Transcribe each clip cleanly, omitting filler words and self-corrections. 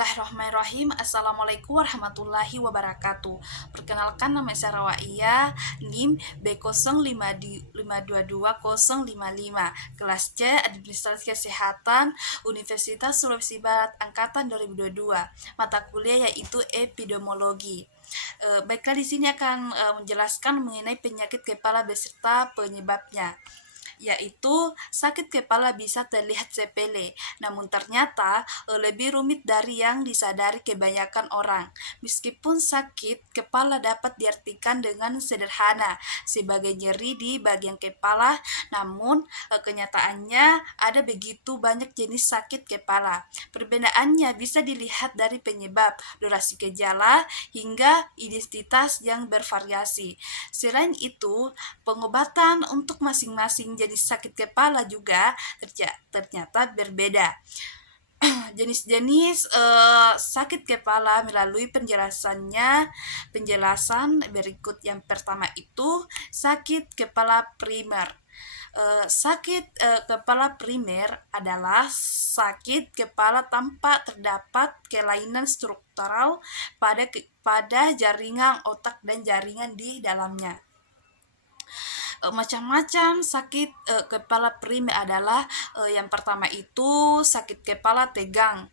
Bismillahirrahmanirrahim. Assalamualaikum warahmatullahi wabarakatuh. Perkenalkan, nama saya Rawaia, NIM B0525220055, kelas C Administrasi Kesehatan, Universitas Sulawesi Barat angkatan 2022. Mata kuliah yaitu epidemiologi. Baiklah, di sini akan menjelaskan mengenai penyakit kepala beserta penyebabnya, yaitu sakit kepala bisa terlihat sepele, namun ternyata lebih rumit dari yang disadari kebanyakan orang. Meskipun sakit kepala dapat diartikan dengan sederhana sebagai nyeri di bagian kepala, namun kenyataannya ada begitu banyak jenis sakit kepala. Perbedaannya bisa dilihat dari penyebab, durasi gejala, hingga identitas yang bervariasi. Selain itu, pengobatan untuk masing-masing jenis sakit kepala juga ternyata berbeda. Jenis-jenis sakit kepala melalui penjelasan berikut. Yang pertama itu sakit kepala primer. Sakit kepala primer adalah sakit kepala tanpa terdapat kelainan struktural pada jaringan otak dan jaringan di dalamnya. Macam-macam sakit kepala primer adalah yang pertama itu sakit kepala tegang.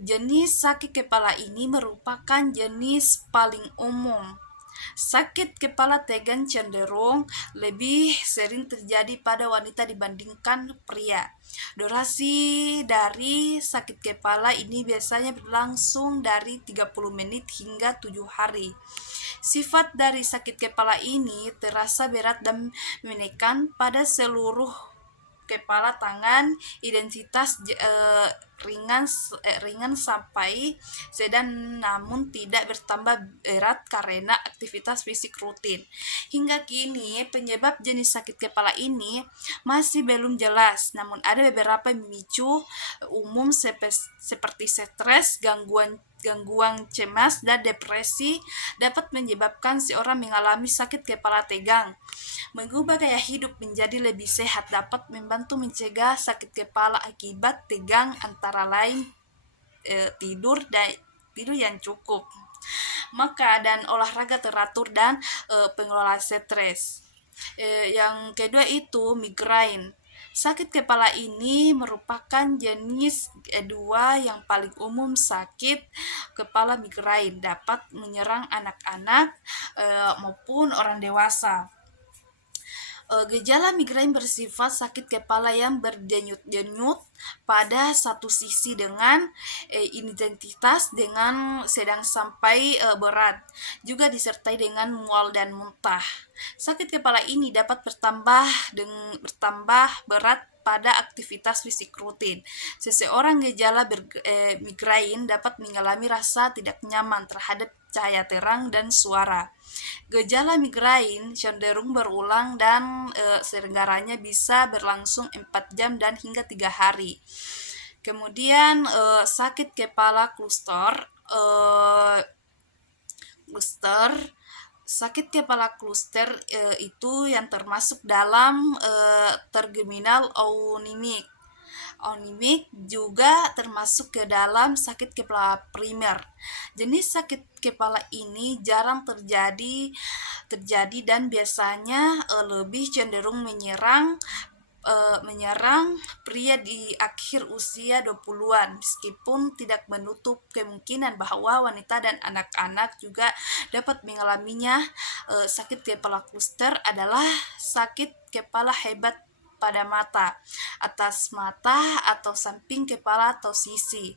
Jenis sakit kepala ini merupakan jenis paling umum. Sakit kepala tegang cenderung lebih sering terjadi pada wanita dibandingkan pria. Durasi dari sakit kepala ini biasanya berlangsung dari 30 menit hingga 7 hari. Sifat dari sakit kepala ini terasa berat dan menekan pada seluruh kepala tangan, intensitas ringan sampai sedang, namun tidak bertambah berat karena aktivitas fisik rutin. Hingga kini penyebab jenis sakit kepala ini masih belum jelas, namun ada beberapa pemicu umum seperti stres, gangguan cemas, dan depresi dapat menyebabkan seorang mengalami sakit kepala tegang. Mengubah gaya hidup menjadi lebih sehat dapat membantu mencegah sakit kepala akibat tegang, antara lain tidur yang cukup, makan dan olahraga teratur, dan pengelolaan stres. Yang kedua itu migrain. Sakit kepala ini merupakan jenis kedua yang paling umum. Sakit kepala migrain dapat menyerang anak-anak maupun orang dewasa. Gejala migrain bersifat sakit kepala yang berdenyut-denyut pada satu sisi dengan intensitas dengan sedang sampai berat, juga disertai dengan mual dan muntah. Sakit kepala ini dapat bertambah berat pada aktivitas fisik rutin. Seseorang gejala migrain dapat mengalami rasa tidak nyaman terhadap cahaya terang dan suara. Gejala migrain cenderung berulang dan seringkali bisa berlangsung 4 jam dan hingga 3 hari. Kemudian sakit kepala cluster. Sakit kepala cluster itu yang termasuk dalam terminal onimik. Onimik juga termasuk ke dalam sakit kepala primer. Jenis sakit kepala ini jarang terjadi dan biasanya lebih cenderung menyerang pria di akhir usia 20-an, meskipun tidak menutup kemungkinan bahwa wanita dan anak-anak juga dapat mengalaminya. Sakit kepala cluster adalah sakit kepala hebat pada mata, atas mata, atau samping kepala atau sisi,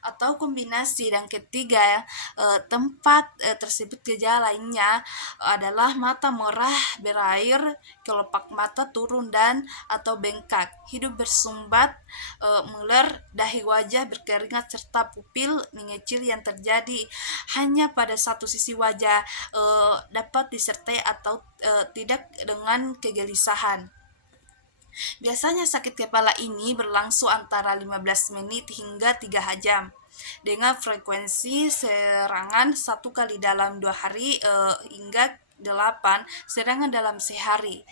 atau kombinasi. Dan ketiga tempat tersebut gejala lainnya adalah mata merah berair, kelopak mata turun dan atau bengkak, hidung bersumbat, meler, dahi wajah berkeringat, serta pupil mengecil yang terjadi hanya pada satu sisi wajah. Dapat disertai atau tidak dengan kegelisahan. Biasanya sakit kepala ini berlangsung antara 15 menit hingga 3 jam dengan frekuensi serangan 1 kali dalam 2 hari hingga 8 serangan dalam sehari.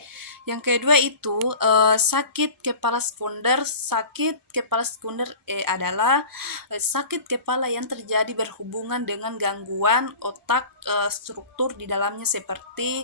Yang kedua itu sakit kepala sekunder. Sakit kepala sekunder adalah sakit kepala yang terjadi berhubungan dengan gangguan otak struktur di dalamnya seperti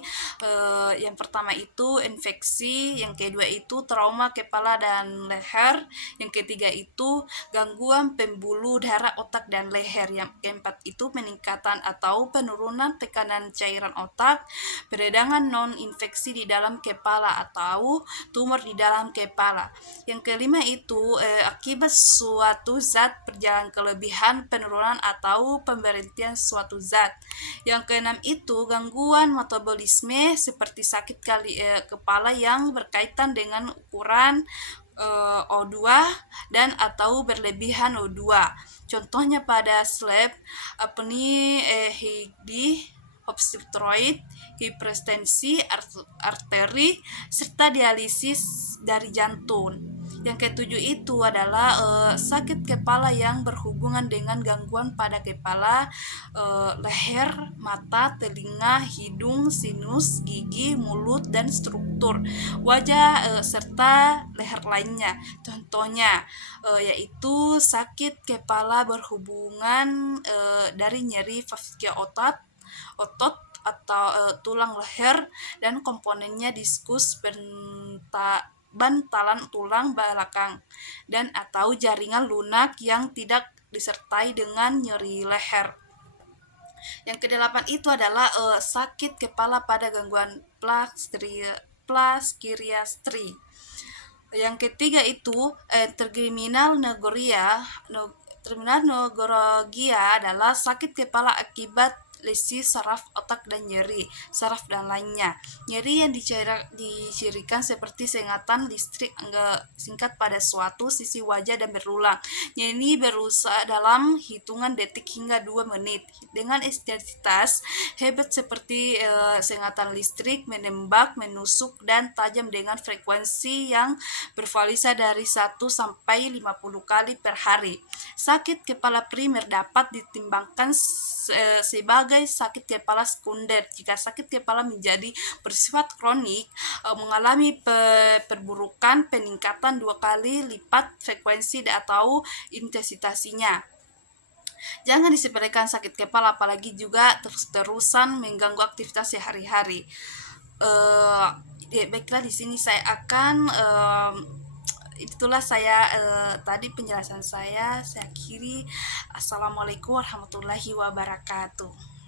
yang pertama itu infeksi, yang kedua itu trauma kepala dan leher, yang ketiga itu gangguan pembuluh darah otak dan leher, yang keempat itu peningkatan atau penurunan tekanan cairan otak, peredangan non-infeksi di dalam kepala atau tumor di dalam kepala. Yang kelima itu akibat suatu zat berjalan kelebihan, penurunan atau pemberhentian suatu zat. Yang keenam itu gangguan metabolisme seperti sakit kepala yang berkaitan dengan ukuran O2 dan atau berlebihan O2. Contohnya pada sleep apnea, obstruktif, hipertensi arteri, serta dialisis dari jantung. Yang ketujuh itu adalah sakit kepala yang berhubungan dengan gangguan pada kepala, leher, mata, telinga, hidung, sinus, gigi, mulut, dan struktur wajah serta leher lainnya. Contohnya yaitu sakit kepala berhubungan dari nyeri faskia otot atau tulang leher dan komponennya diskus bantalan tulang belakang dan atau jaringan lunak yang tidak disertai dengan nyeri leher. Yang kedelapan itu adalah sakit kepala pada gangguan plaskiastri. Yang ketiga itu terminal neuralgia adalah sakit kepala akibat lesi saraf otak dan nyeri saraf dan lainnya. Nyeri yang dicirikan seperti sengatan listrik singkat pada suatu sisi wajah dan berulang. Nyeri berusaha dalam hitungan detik hingga 2 menit dengan intensitas hebat seperti sengatan listrik, menembak, menusuk, dan tajam dengan frekuensi yang bervariasi dari 1 sampai 50 kali per hari. Sakit kepala primer dapat ditimbangkan sebagai sakit kepala sekunder jika sakit kepala menjadi bersifat kronik, mengalami perburukan peningkatan 2 kali lipat frekuensi atau intensitasnya. Jangan disepelekan sakit kepala, apalagi juga terus-terusan mengganggu aktivitas sehari-hari. Baiklah, di sini saya akan itulah saya tadi penjelasan saya akhiri. Assalamualaikum warahmatullahi wabarakatuh.